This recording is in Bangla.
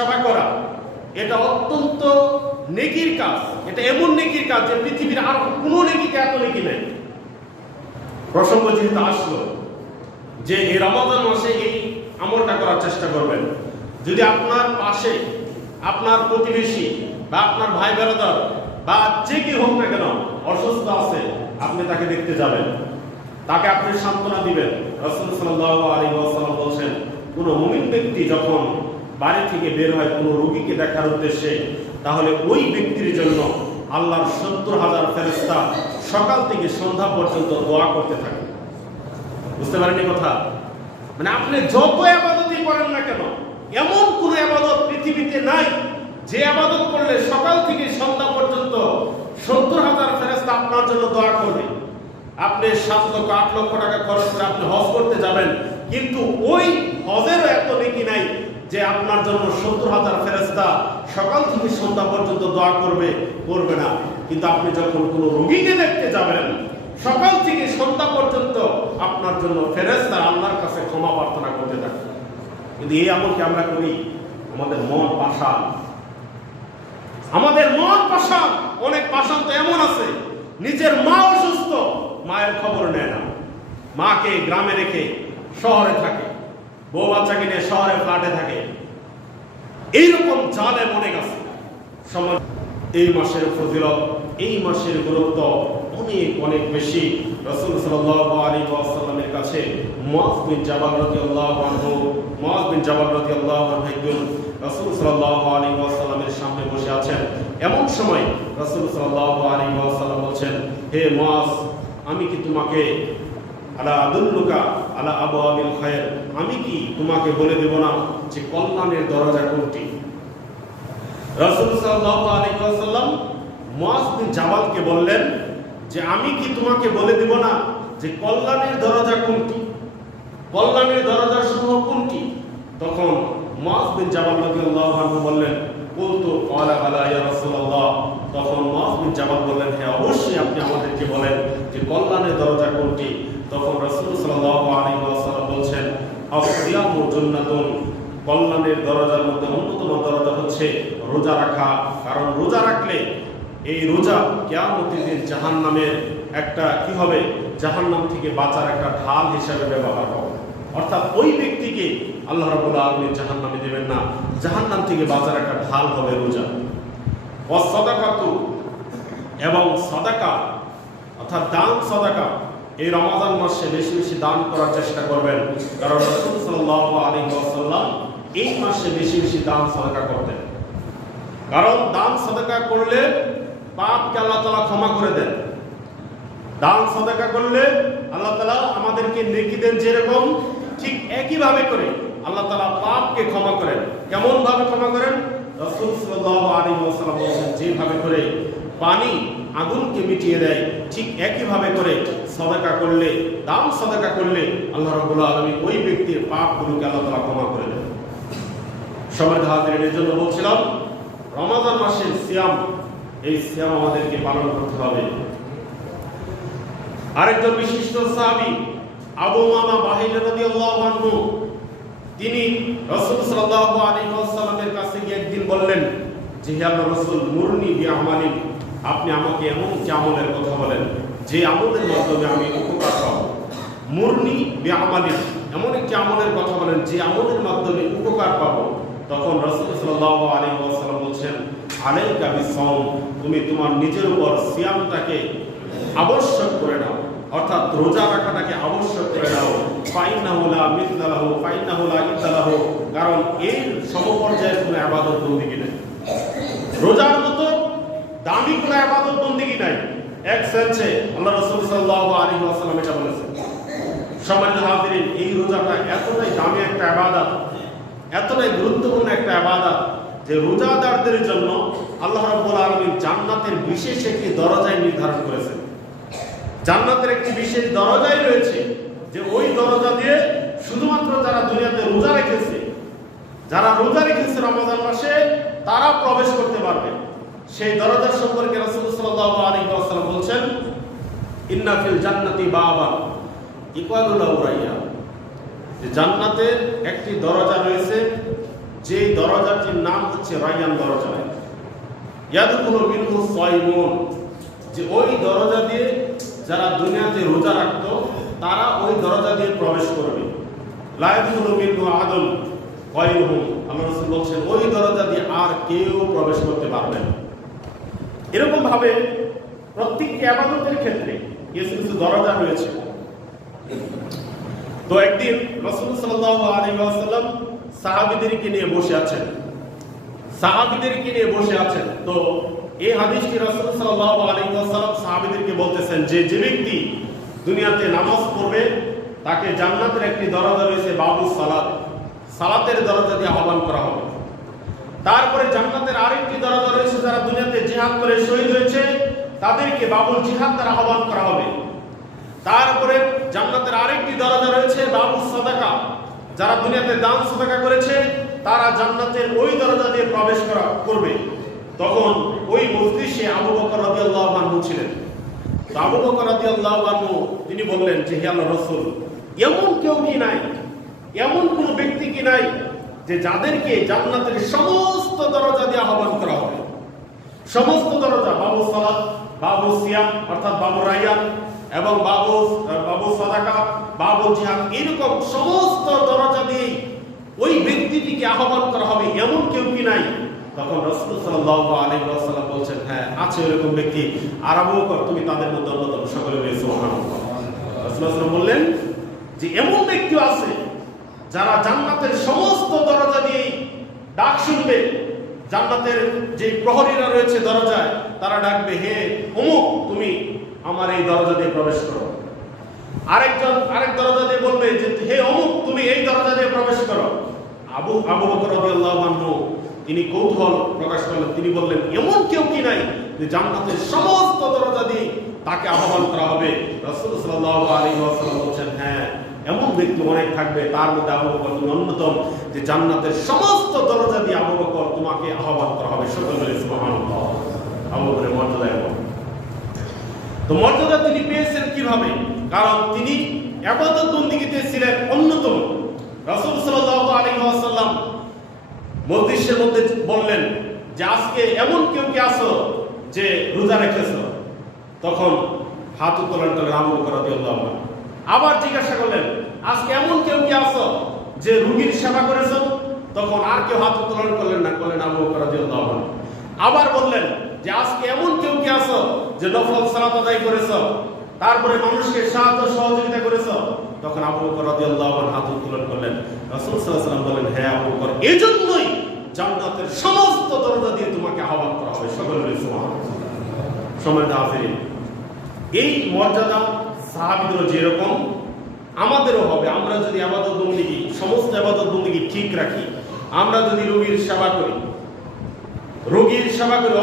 সেবা করা। এটা অত্যন্ত নেকির কাজ। এটা এমন নেকির কাজ যে পৃথিবীর আর কোনো নেকিতে এত নেকি নেই। প্রসঙ্গ যেহেতু আসলো, যে এই রমাদান মাসে এই আমলটা করার চেষ্টা করবেন। যদি আপনার পাশে আপনার প্রতিবেশী বা আপনার ভাই বেড়াদার বা যে কি হোক না কেন অসুস্থ আছে, আপনি তাকে দেখতে যাবেন। তাকে আপনি সান্ত্বনা দিবেন। রসুল সাল্লাল্লাহু আলাইহি ওয়াসাল্লাম বলছেন, কোন মুমিন ব্যক্তি যখন বাড়ি থেকে বের হয় কোনো রোগীকে দেখার উদ্দেশ্যে, তাহলে ওই ব্যক্তির জন্য আল্লাহর সত্তর হাজার ফেরেস্তা সকাল থেকে সন্ধ্যা পর্যন্ত দোয়া করতে থাকে। বুঝতে পারেননি কথা? মানে আপনি যত আবাদতই করেন না কেন, এমন কোন আবাদত পৃথিবীতে নাই যে আবাদত করলে সকাল থেকে সন্ধ্যা পর্যন্ত সত্তর হাজার ফেরেস্তা আপনার জন্য দোয়া করবে। আপনি সাত লক্ষ, আট লক্ষ টাকা খরচ করে আপনি হজ করতে যাবেন, কিন্তু ওই হজেরও এত নেকি নাই যে আপনার জন্য সত্তর হাজার ফেরেস্তা সকাল থেকে সন্ধ্যা পর্যন্ত দোয়া করবে করবে না। কিন্তু আপনি যখন কোনো রোগীকে দেখতে যাবেন, সকাল থেকে সন্ধ্যা পর্যন্ত আপনার জন্য ফেরেস্তা আল্লাহর কাছে ক্ষমা প্রার্থনা করতে থাকে কিন্তু এই আমলকে আমরা করি? আমাদের মন পাশান আমাদের মন পাশান অনেক পাশান তো এমন আছে, নিজের মা অসুস্থ, মায়ের খবর নেয় না। মাকে গ্রামে রেখে শহরে থাকে। বউ বাচ্চাকে নিয়ে শহরে ফ্ল্যাটে থাকে। এইরকম জালে আছে সমাজ এই মাসের ফজিলত, এই মাসের গুরুত্ব অনেক অনেক বেশি। রসুল সাল্লাল্লাহু আলাইহি ওয়াসাল্লামের কাছে মুআজ বিন জাবাল রাদিয়াল্লাহু আনহু, মুআজ বিন জাবাল রাদিয়াল্লাহু আনহু একজন রাসূল সাল্লাল্লাহু আলাইহি ওয়াসাল্লামের সামনে বসে আছেন। এমন সময় রাসূল সাল্লাল্লাহু আলাইহি ওয়াসাল্লাম বলছেন, হে মুআজ, আমি কি তোমাকে আলা আদুল্লুকা আলা আবু আবিল খায়ের। আমি কি তোমাকে বলে দেব না যে কল্যাণের দরজা কোনটি? রাসূল সাল্লাল্লাহু আলাইহি ওয়াসাল্লাম মুআজ বিন জাবালকে বললেন যে আমি কি তোমাকে বলে দেব না যে কল্যাণের দরজা কোনটি? কল্যাণের দরজা সমূহ কোনটি? তখন মুআজ বিন জাবাল রাদিয়াল্লাহু আনহু বললেন রাসূলুল্লাহ। তখন মুআজ বিন জাবাল বললেন হ্যাঁ অবশ্যই আপনি আমাদেরকে বলেন যে কল্যাণের দরজা কোনটি? তখন বলছেন কল্যাণের দরজার মধ্যে অন্যতম দরজা হচ্ছে রোজা রাখা। কারণ রোজা রাখলে এই রোজা কেয়ামতের জাহান্নামের একটা কি হবে? জাহান্নাম থেকে বাঁচার একটা ঢাল হিসাবে ব্যবহার হবে। অর্থাৎ ওই ব্যক্তিকে আল্লাহ রাব্বুল আলামিন জাহান্নামে দেবেন না। জাহান্নাম থেকে বাজার একটা ঢাল হবে রোজা। অসদাকাতু এবং সদাকা, অর্থাৎ দান সদাকা, এই রমাদান মাসে বেশি বেশি দান করার চেষ্টা করবেন। কারণ রাসূল সাল্লাল্লাহু আলাইহি ওয়াসাল্লাম এই মাসে বেশি বেশি দান সদাকা করতেন। কারণ দান সদাকা করলে পাপকে আল্লাহ তাআলা ক্ষমা করে দেন। দান সদাকা করলে আল্লাহ তাআলা আমাদেরকে নেকি দেন যেরকম ঠিক একই ভাবে করে আল্লাহ তালা পাপকে ক্ষমা করেন। কেমন ভাবে ক্ষমা করেন? যেভাবে করে পানি আগুনকে মিটিয়ে দেয়, ঠিক একই ভাবে করে সদাকা করলে, দাম সদাকা করলে আল্লাহ রাব্বুল আলামিন ওই ব্যক্তির পাপগুলোকে আল্লাহ তাআলা ক্ষমা করে দেন। সময় হাজিরের জন্য বলছিলাম, রমাদান মাসের সিয়াম, এই সিয়াম আমাদেরকে পালন করতে হবে। আরেকজন বিশিষ্ট সাহাবী আবু মামা আনহু, তিনি রাসূল সাল্লাল্লাহু আলাইহি ওয়াসাল্লামের কাছে গিয়ে একদিন বললেন যে হে রাসূল, মুরনি বি আপনি আমাকে এমন কি আমলের কথা বলেন, যে আমলের মাধ্যমে আমি উপকার পাবো। মুরনি বি এমন একটি আমলের কথা বলেন, যে আমলের মাধ্যমে উপকার পাবো। তখন রাসূল সাল্লাল্লাহু আলাইহি ওয়াসাল্লাম বলছেন, আলাইকা বিসাওম তুমি তোমার নিজের উপর সিয়ামটাকে আবশ্যক করে নাও। অর্থাৎ রোজা রাখাটাকে আবশ্যক করে নাও ফাইনাহু লা মিথলাহু ফাইনাহু লা ইদালাহু কারণ এর সমপর্যায়ের কোনো ইবাদত বন্দেগী নেই। রোজার মতো দামি কোনো ইবাদত বন্দেগী নাই। এক সেন্সে আল্লাহ রাসূল সাল্লাল্লাহু আলাইহি ওয়াসাল্লাম এটা বলেছেন। সম্মানিত হাজিরিন, এই রোজাটা এতটাই দামি একটা ইবাদত এতটাই গুরুত্বপূর্ণ একটা ইবাদত যে রোজাদারদের জন্য আল্লাহ রাব্বুল আলামিন জান্নাতের বিশেষ একটি দরজায় নির্ধারণ করেছেন। জান্নাতের একটি বিশেষ দরজাই রয়েছে যে ওই দরজা দিয়ে শুধুমাত্র যারা দুনিয়াতে রোজা রেখেছে, যারা রোজা রেখেছে রমজান মাসে, তারা প্রবেশ করতে পারবে। সেই দরজার সম্পর্কে রাসূল সাল্লাল্লাহু আলাইহি বলছেন, ইন্না ফিল জান্নাতি বাবান ইকুয়ালুল আউরাইয়া যে জান্নাতের একটি দরজা রয়েছে যে দরজাটির নাম হচ্ছে রাইয়ান দরজা। ইয়াদখুলু মিনহু সাইমুন, যে ওই দরজা দিয়ে যারা দুনিয়াতে রোজা রাখতো, তারা ওই দরজা দিয়ে প্রবেশ করবে। লা ইয়াদখুলু আদল গায়রুহুম, আল্লাহ রাসূল বলছেন, ওই দরজা দিয়ে আর কেউ প্রবেশ করতে পারবে না। এরকম ভাবে প্রত্যেকটি আবাদতের ক্ষেত্রে কিছু কিছু দরজা রয়েছে। তো একদিন রসুল আলাইহি ওয়াসাল্লাম সাহাবীদেরকে নিয়ে বসে আছেন। সাহাবীদেরকে নিয়ে বসে আছেন। তো এই হাদিসটি রাসূল সাল্লাল্লাহু আলাইহি ওয়াসাল্লাম সাহাবীদেরকে বলতেছেন, যে যে ব্যক্তি দুনিয়াতে নামাজ পড়বে, তাকে জান্নাতের একটি দরজা রয়েছে বাবু সালাত। সালাতের দরজা দিয়ে আহ্বান করা হবে। তারপরে জান্নাতের আরেকটি দরজা রয়েছে যারা দুনিয়াতে জিহাদ করে শহীদ হয়েছে, তাদেরকে বাবুল জিহাদ দ্বারা আহ্বান করা হবে। তারপরে জান্নাতের আরেকটি দরজা রয়েছে বাবু সাদাকা। যারা দুনিয়াতে দান সাদাকা করেছে, তারা জান্নাতের ওই দরজা দিয়ে প্রবেশ করা, করবে। তখন ওই মজলিসে আবু বকর রাদিয়াল্লাহু আনহু ছিলেন। আবু বকর রাদিয়াল্লাহু আনহু, তিনি বললেন যে, হে আল্লাহর রাসূল, এমন কেউ কি নাই? এমন কোন ব্যক্তি কি নাই যে যাদেরকে জান্নাতের সমস্ত দরজা দিয়ে আহ্বান করা হবে? সমস্ত দরজা, বাবু সালাত, বাবু সিয়াম, অর্থাৎ বাবু রাইয়ান এবং বাবু বাবু সাদাকা, বাবু জিহাদ, এরকম সমস্ত দরজা দিয়ে ওই ব্যক্তিটিকে আহ্বান করা হবে। এমন কেউ কি নাই? তখন রসুল সাল্লাল্লাহু আলাইহি ওয়াসাল্লাম বলছেন হ্যাঁ আছে এরকম ব্যক্তি আর আবু বকর তুমি তাদের মধ্যে অন্যতম, সকলে সুবহানাল্লাহ। বললেন, যে এমন ব্যক্তি আছে, যারা জান্নাতের সমস্ত দরজা দিয়ে ডাক শুনবে, জান্নাতের যে প্রহরীরা রয়েছে দরজায়, তারা ডাকবে, হে অমুক, তুমি আমার এই দরজা দিয়ে প্রবেশ করো। আরেকজন, আরেক দরজা দিয়ে বলবে যে, হে অমুক, তুমি এই দরজা দিয়ে প্রবেশ করো। আবু আবু বকর রাদিয়াল্লাহু আনহু তিনি কৌতূহল প্রকাশ করলেন। তিনি বললেন, এমন কেউ কি নাই যে জান্নাতের সমস্ত দরজা দিয়ে তাকে আহ্বান করা হবে? রাসূল সাল্লাল্লাহু আলাইহি ওয়াসাল্লাম বলেন হ্যাঁ এমন ব্যক্তি অনেক থাকবে। তার মধ্যে আবু বকর তুমি অন্যতম যে জান্নাতের সমস্ত দরজা দিয়ে আবু বকর তোমাকে আহ্বান করা হবে। সকল বলে, সুবহানাল্লাহ। আবু বকরের মর্যাদা এমন। তো মর্যাদা তিনি পেয়েছেন কীভাবে? কারণ তিনি আবাদত বন্দিগিতে ছিলেন অন্যতম। রাসূল সাল্লাল্লাহু আলাইহি ওয়াসাল্লাম মজলিসের মধ্যে বললেন যে আজকে এমন কেউ কি আসো যে রোজা রেখেছো? তখন হাত উত্তোলন করলেন আবু রাদিয়াল্লাহু আনহু। আবার জিজ্ঞাসা করলেন, আজকে এমন কেউ কি আছো যে রোগীর সেবা করেছ? তখন আর কেউ হাত উত্তোলন করলেন না করলেন আবু রাদিয়াল্লাহু আনহু। আবার বললেন যে আজকে এমন কেউ কি আসো যে নফল সালাত আদায় করেছ? তারপরে মানুষকে সাহায্য সহযোগিতা করেছ? তখন আবু বকর রাদিয়াল্লাহু আনহু হাত উত্তোলন করলেন। রাসূল সাল্লাল্লাহু আলাইহি ওয়াসাল্লাম হ্যাঁ আবু বকর, এজন্যই জান্নাতের সমস্ত দরজা দিয়ে তোমাকে আহ্বান করা হবে। সকলের সময় হাজিরিন এই মর্যাদা সাহাবিদের যেরকম, আমাদেরও হবে। আমরা যদি আবাদত বন্দিগি সমস্ত আবাদত বন্দিগি ঠিক রাখি, আমরা যদি রোগীর সেবা করি, রোগীর সেবা করি